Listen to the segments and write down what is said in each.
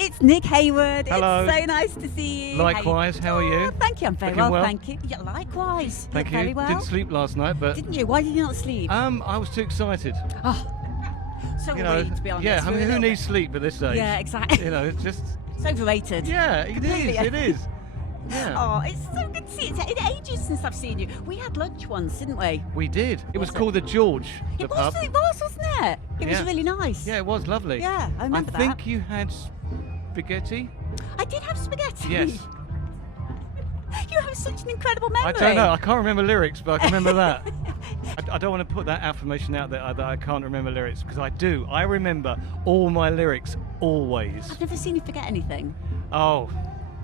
It's Nick Heyward. Hello. It's so nice to see you. Likewise, how are you? Oh, thank you. I'm very Looking well, well? thank you. Yeah, likewise. Thank You're you. Very well. Didn't sleep last night, but Didn't you? Why did you not sleep? I was too excited. Oh, so You know, to be honest. yeah. I mean, We're a who little needs sleep at this age? Yeah, exactly. You know, it's just It's overrated. yeah. It Completely. is. It is. Yeah. Oh, it's so good to see you. It's ages since I've seen you. We had lunch once, didn't we? We did. It was Was it? called the George, the It pub. was, wasn't it? It was Yeah. really nice. Yeah, it was lovely. Yeah, I remember I think you had spaghetti. I did have spaghetti. Yes. You have such an incredible memory. I don't know. I can't remember lyrics, but I can remember that. I don't want to put that affirmation out there that I can't remember lyrics, because I do. I remember all my lyrics always. I've never seen you forget anything. Oh,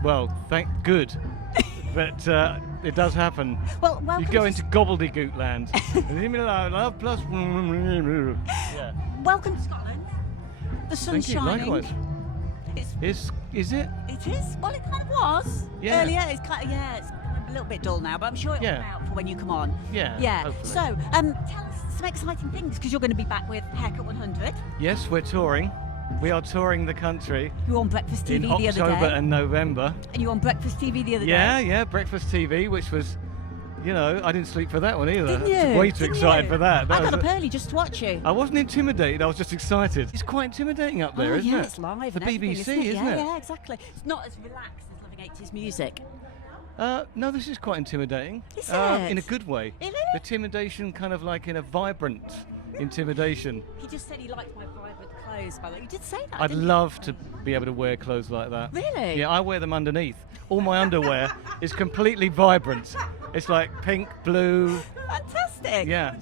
well, thank good. But it does happen. Well, welcome You go to into gobbledygook land. Leave me alone, love plus. Yeah. Welcome to Scotland. The sun's Thank you. shining. Likewise. Is it? It is. Well, it kind of was Yeah. earlier. It's kind of it's kind of a little bit dull now, but I'm sure it'll Yeah. come out for when you come on. Yeah. Yeah. Hopefully. So, tell us some exciting things, because you're going to be back with Haircut 100. Yes, we're touring. We are touring the country You were on Breakfast TV in the other October day, and November. and you were on Breakfast TV the other Yeah, day. yeah, Breakfast TV, which was, you know, I didn't sleep for that one either. Didn't you? I was way too Didn't excited you? for that. I was got up a- early just to watch you. I wasn't intimidated, I was just excited. It's quite intimidating up there, Oh, isn't yeah, it? it's live. The and everything, BBC, isn't yeah, it? Yeah, exactly. It's not as relaxed as Loving 80s music. No, this is quite intimidating. Is In a it? good way. Really? The intimidation, kind of like in a vibrant intimidation. He just said he liked my vibrant clothes, by the way. You did say that, I'd didn't you? love to be able to wear clothes like that. Really? Yeah, I wear them underneath. All my underwear is completely vibrant. It's like pink, blue. Fantastic. Yeah.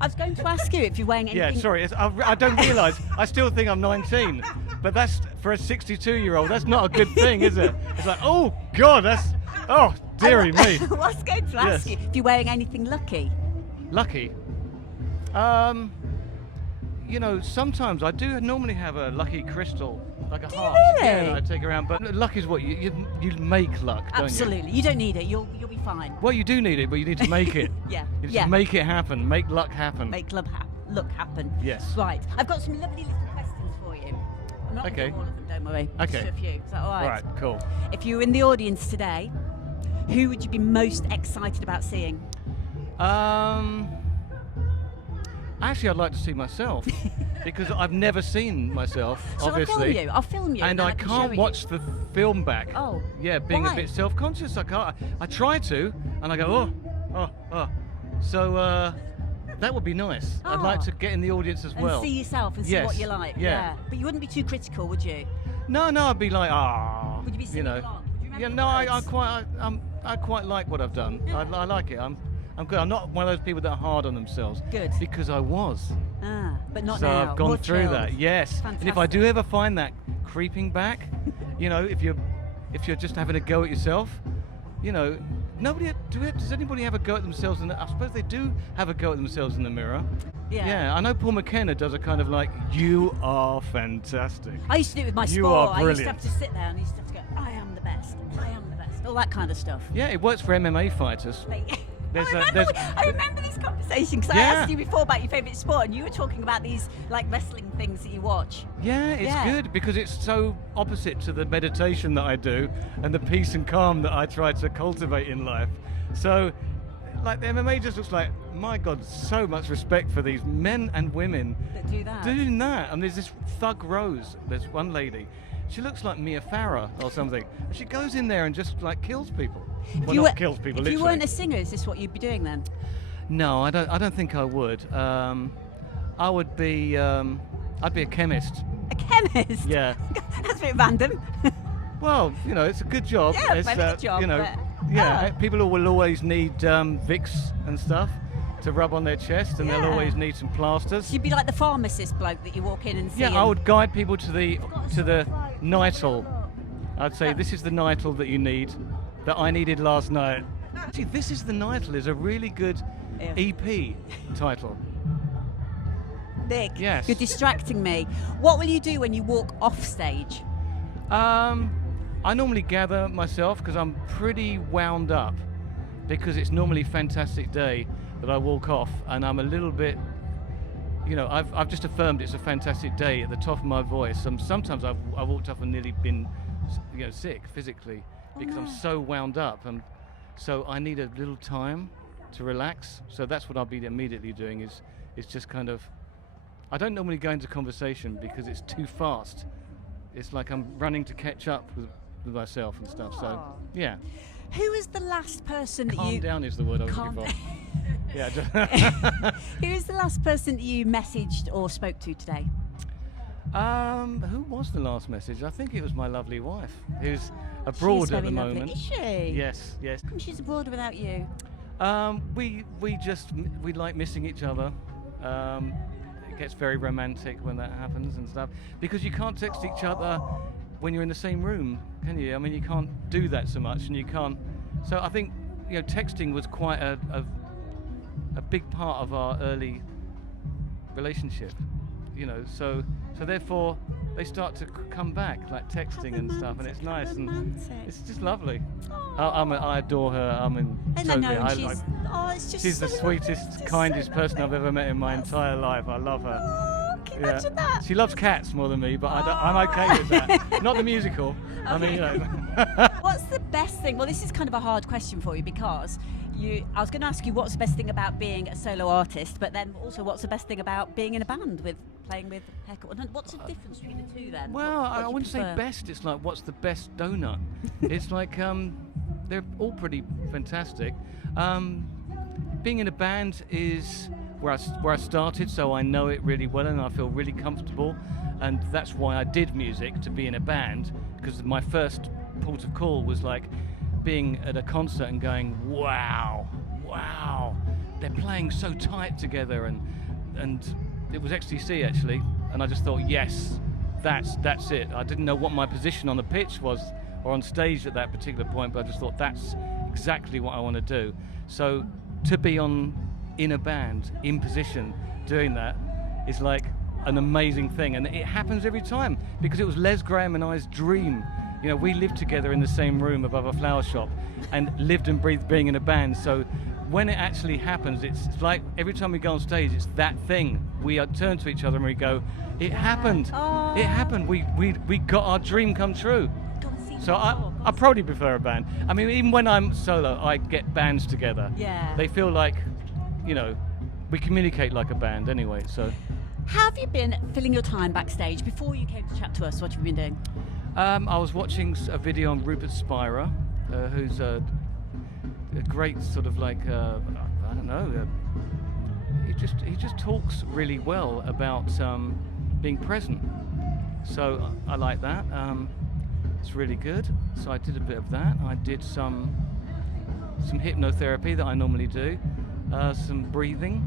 I was going to ask you if you're wearing anything. Yeah, sorry, I don't realise. I still think I'm 19, but that's for a 62-year-old. That's not a good thing, is it? It's like, oh God, oh dearie me. I was going to ask Yes. you if you're wearing anything lucky. Lucky. You know, sometimes I do normally have a lucky crystal, like a Do you heart. really? Yeah, that I take around. But luck is what you make luck, don't you? Absolutely. You don't need it. You'll be fine. Well, you do need it, but you need to make it. Yeah. You just Yeah. make it happen. Make luck happen. Make luck happen. Yes. Right. I've got some lovely little questions for you. I'm not Okay. going to do all of them, don't worry. Okay. Just a few. Is that all right? Right, cool. If you were in the audience today, who would you be most excited about seeing? Actually, I'd like to see myself because I've never seen myself, So obviously. I'll film you. And then I can can't show you. watch the film back. Oh. Yeah, being Why? a bit self-conscious. I can't. I try to, and I go, oh. So that would be nice. I'd like Oh. to get in the audience as And well. see yourself and see Yes, what you like. yeah. But you wouldn't be too critical, would you? No, I'd be like, Would you be singing know. along? Would you remember Yeah, the no, words? I quite like what I've done. Yeah. I like it. I'm good. I'm not one of those people that are hard on themselves. Good. Because I was. But not So now. I've gone More through chilled. that. Yes. And if I do ever find that creeping back, you know, if you're just having a go at yourself, you know, does anybody have a go at themselves? I suppose they do have a go at themselves in the mirror. Yeah. I know Paul McKenna does a kind of like, you are fantastic. I used to do it with my You sport. are I used to brilliant. have to sit there and I used to have to go, I am the best. I am the best. All that kind of stuff. Yeah, it works for MMA fighters. There's I remember this conversation because I Yeah. asked you before about your favourite sport and you were talking about these like wrestling things that you watch. Yeah, it's Yeah. good because it's so opposite to the meditation that I do and the peace and calm that I try to cultivate in life. So, like the MMA just looks like, my God, so much respect for these men and women That do that. doing that. And there's this Thug Rose, there's one lady, she looks like Mia Farrow or something. And she goes in there and just like kills people. Well, not kills people, If literally. you weren't a singer, is this what you'd be doing then? No, I don't think I would. I would be, I'd be a chemist. A chemist? Yeah. That's a bit random. Well, you know, it's a good job. Yeah, It's, very good job, You know, but- yeah, oh. people will always need Vicks and stuff to rub on their chest, and they'll Yeah. always need some plasters. You'd be like the pharmacist bloke that you walk in and see. Yeah, and- I would guide people to the Nital. I'd say this is the Nital that you need, that I needed last night. See, This is the Nital is a really good Yeah. EP title. Nick, Yes. you're distracting me. What will you do when you walk off stage? I normally gather myself because I'm pretty wound up because it's normally a fantastic day that I walk off and I'm a little bit, you know, I've just affirmed it's a fantastic day at the top of my voice. Sometimes I walked up and nearly been, you know, sick physically because I'm so wound up, and so I need a little time to relax. So that's what I'll be immediately doing. Is just kind of, I don't normally go into conversation because it's too fast. It's like I'm running to catch up with myself and stuff. So yeah. Who was the last person that Calm you... down is the word I was looking for. Yeah. Who was the last person that you messaged or spoke to today? Who was the last message? I think it was my lovely wife, who's abroad She's at very the lovely. moment. Is she? Yes, yes. How come she's abroad without you? We like missing each other. It gets very romantic when that happens and stuff, because you can't text each other when you're in the same room, can you? I mean, you can't do that so much, and you can't. So I think, you know, texting was quite a big part of our early relationship, you know. So therefore they start to come back, like texting and stuff, and it's nice and it's just lovely. I adore her. She's the sweetest, kindest person I've ever met in my entire life. I love her. Oh, can you imagine that? She loves cats more than me, but I'm okay with that. Not the musical. Okay. I mean, you know. What's the best thing? Well, this is kind of a hard question for you, because I was going to ask you what's the best thing about being a solo artist, but then also what's the best thing about being in a band with playing with Heyward? What's the difference between the two then? Well, what I wouldn't say best. It's like, what's the best donut? It's like they're all pretty fantastic. Being in a band is where I started, so I know it really well and I feel really comfortable, and that's why I did music, to be in a band, because my first port of call was like being at a concert and going, wow, they're playing so tight together, and it was XTC actually, and I just thought, yes, that's it. I didn't know what my position on the pitch was or on stage at that particular point, but I just thought that's exactly what I want to do. So to be in a band, in position, doing that is like an amazing thing, and it happens every time, because it was Les Graham and I's dream. You know, we lived together in the same room above a flower shop and lived and breathed being in a band. So when it actually happens, it's like every time we go on stage, it's that thing. We turn to each other and we go, it happened. Oh. It happened. We got our dream come true. So I probably prefer a band. I mean, even when I'm solo, I get bands together. Yeah. They feel like, you know, we communicate like a band anyway. So. How have you been filling your time backstage? Before you came to chat to us, what have you been doing? I was watching a video on Rupert Spira, who's a great sort of like, I don't know, he just talks really well about being present. So I like that. It's really good. So I did a bit of that. I did some hypnotherapy that I normally do, some breathing,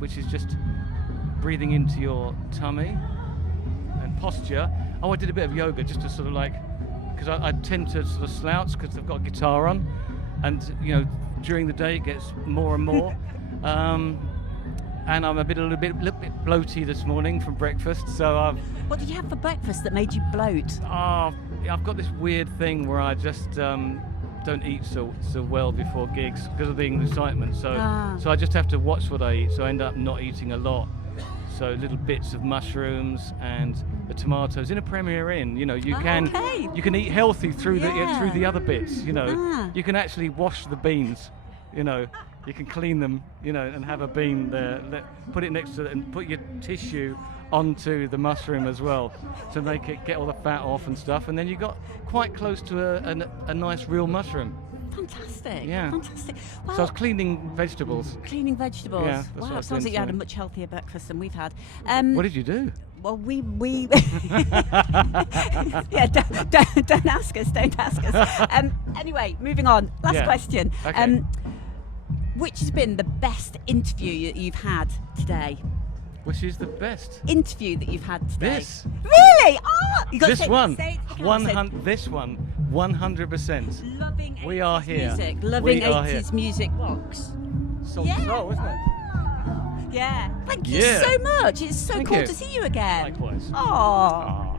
which is just breathing into your tummy, and posture. Oh, I did a bit of yoga just to sort of like, because I tend to sort of slouch because I've got a guitar on, and you know, during the day it gets more and more. And I'm a little bit bloaty this morning from breakfast, so I've... What did you have for breakfast that made you bloat? Oh, I've got this weird thing where I just don't eat so well before gigs because of the excitement, so I just have to watch what I eat, so I end up not eating a lot. So little bits of mushrooms and the tomatoes in a Premier Inn. You know, you can eat healthy through the other bits. You know, you can actually wash the beans. You know, you can clean them. You know, and have a bean there. Put it next to it and put your tissue onto the mushroom as well to make it get all the fat off and stuff. And then you got quite close to a nice real mushroom. Fantastic. Yeah. Fantastic. Well, so I was cleaning vegetables. Cleaning vegetables. Yeah, wow, it sounds like you had a much healthier breakfast than we've had. What did you do? Well, we yeah, don't ask us. Anyway, moving on. Last question. Okay. Which has been the best interview that you've had today? Which is the best interview that you've had today? This. Really? Oh, you got this to one. Say This one. 100%. Loving 80s we are here. Music. Loving 80s Music rocks. Soul, isn't it? Yeah. Thank you so much. It's so cool to see you again. Likewise. Aww.